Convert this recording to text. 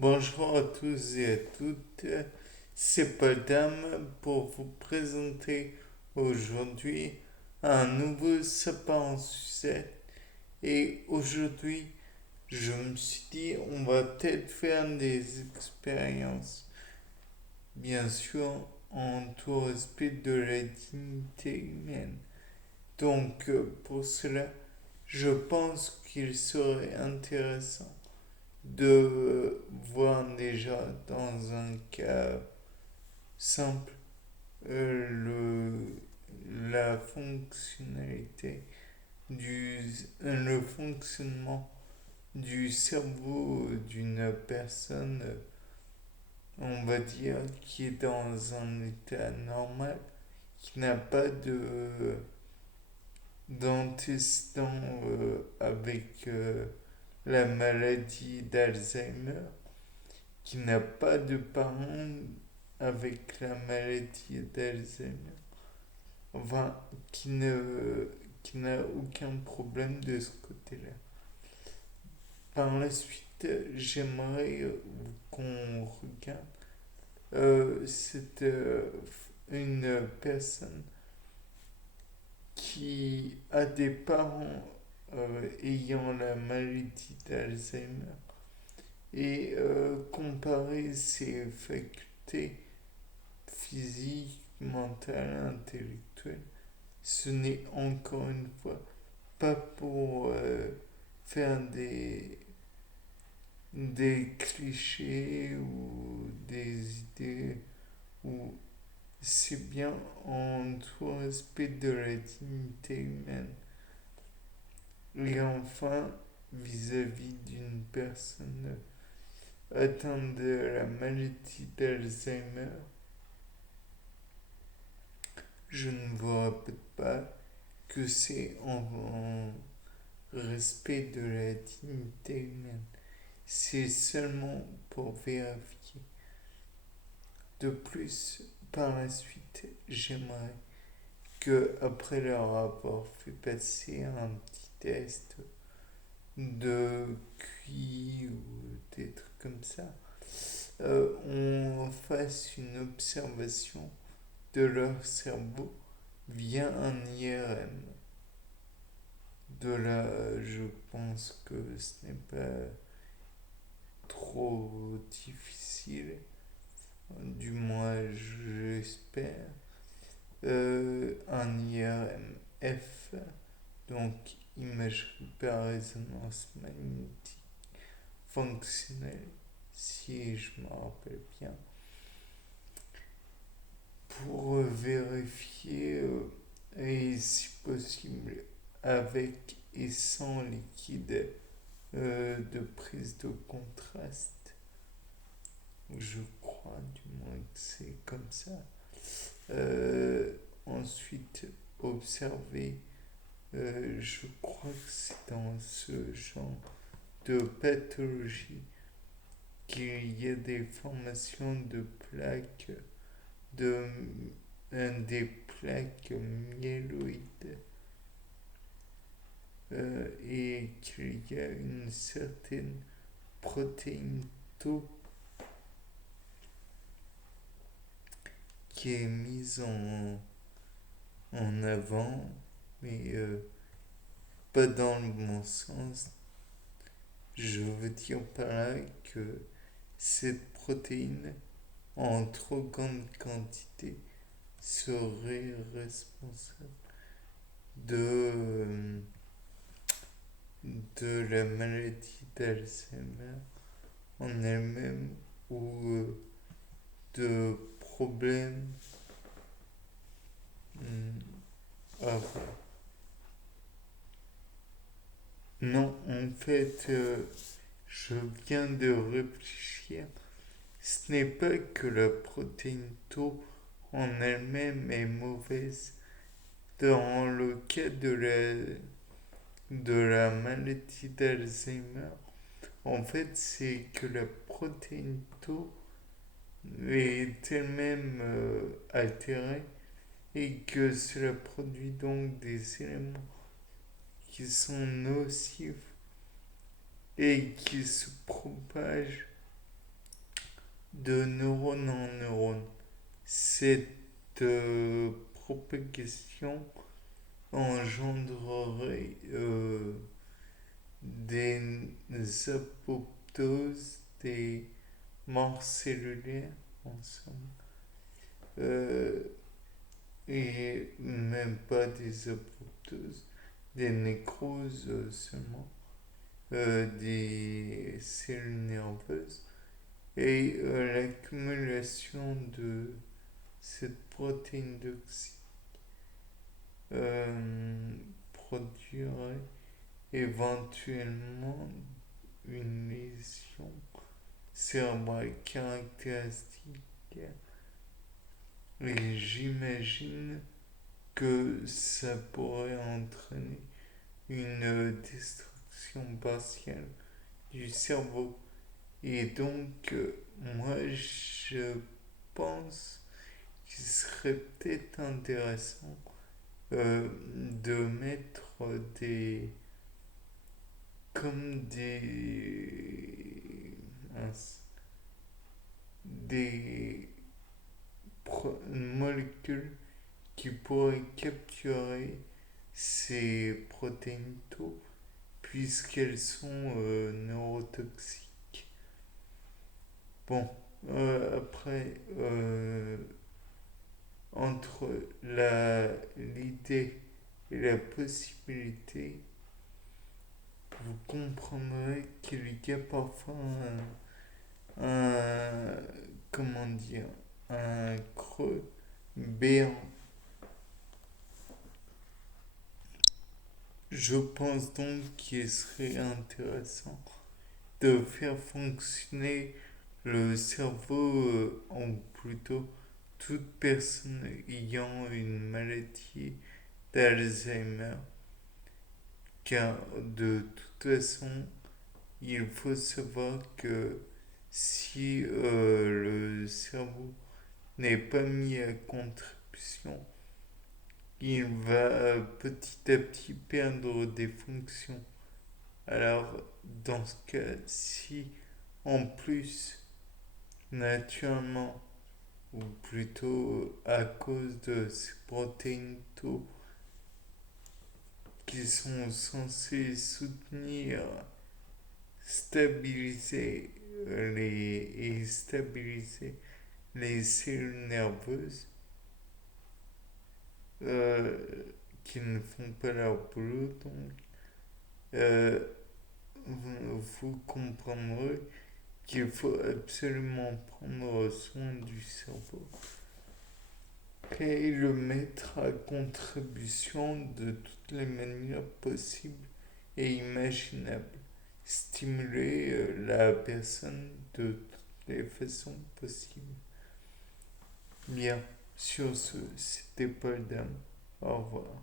Bonjour à tous et à toutes, c'est Padam pour vous présenter aujourd'hui un nouveau sapin en sucette. Et aujourd'hui, je me suis dit, on va peut-être faire des expériences, bien sûr, en tout respect de la dignité humaine. Donc, pour cela, je pense qu'il serait intéressant de voir déjà dans un cas simple la fonctionnalité le fonctionnement du cerveau d'une personne, on va dire, qui est dans un état normal, qui n'a pas d'antécédent avec la maladie d'Alzheimer, qui n'a pas de parents avec la maladie d'Alzheimer, enfin, qui n'a aucun problème de ce côté-là. Par la suite, j'aimerais qu'on regarde une personne qui a des parents ayant la maladie d'Alzheimer et comparer ses facultés physiques, mentales, intellectuelles. Ce n'est encore une fois pas pour faire des clichés ou des idées, ou c'est bien en tout respect de la dignité humaine. Et enfin, vis-à-vis d'une personne atteinte de la maladie d'Alzheimer, je ne vous répète pas que c'est en respect de la dignité humaine. C'est seulement pour vérifier. De plus, par la suite, j'aimerais que, après leur avoir fait passer un petit test de QI ou des trucs comme ça, on fasse une observation de leur cerveau via un IRM. De là, je pense que ce n'est pas trop difficile, du moins j'espère. Un IRM-F, donc imagerie par résonance magnétique fonctionnelle, si je me rappelle bien, pour vérifier, et si possible avec et sans liquide de prise de contraste. Je crois du moins que c'est comme ça. Ensuite, observer, je crois que c'est dans ce genre de pathologie qu'il y a des formations de plaques, de, des plaques myéloïdes, et qu'il y a une certaine protéine tau qui est mise en avant, mais pas dans le bon sens. Je veux dire par là que cette protéine, en trop grande quantité, serait responsable de, de la maladie d'Alzheimer en elle-même ou de problèmes avant. Non, en fait, je viens de réfléchir. Ce n'est pas que la protéine tau en elle-même est mauvaise. Dans le cas de la maladie d'Alzheimer, en fait, c'est que la protéine tau est elle-même altérée et que cela produit donc des éléments qui sont nocifs et qui se propagent de neurone en neurone. Cette propagation engendrerait des apoptoses, des morts cellulaires, en somme, euh, et même pas des apoptoses, des nécroses seulement, des cellules nerveuses, et l'accumulation de cette protéine toxique produirait éventuellement une lésion cérébrale caractéristique. Et j'imagine que ça pourrait entraîner une destruction partielle du cerveau. Et donc, moi, je pense qu'il serait peut-être intéressant de mettre des comme mince, des molécules qui pourraient capturer ces protéines tau puisqu'elles sont neurotoxiques. Bon, après, entre l'idée et la possibilité, vous comprendrez qu'il y a parfois comment dire, un creux béant. Je pense donc qu'il serait intéressant de faire fonctionner le cerveau, ou plutôt toute personne ayant une maladie d'Alzheimer, car de toute façon, il faut savoir que si le cerveau n'est pas mis à contribution, il va petit à petit perdre des fonctions. Alors, dans ce cas, si en plus, naturellement, ou plutôt à cause de ces protéines tau qui sont censées soutenir, stabiliser et stabiliser les cellules nerveuses euh, qui ne font pas leur boulot, donc euh, vous comprendrez qu'il faut absolument prendre soin du cerveau et le mettre à contribution de toutes les manières possibles et imaginables. Stimuler la personne de toutes les façons possibles. Bien, sur ce, c'était Paul Dame. Au revoir.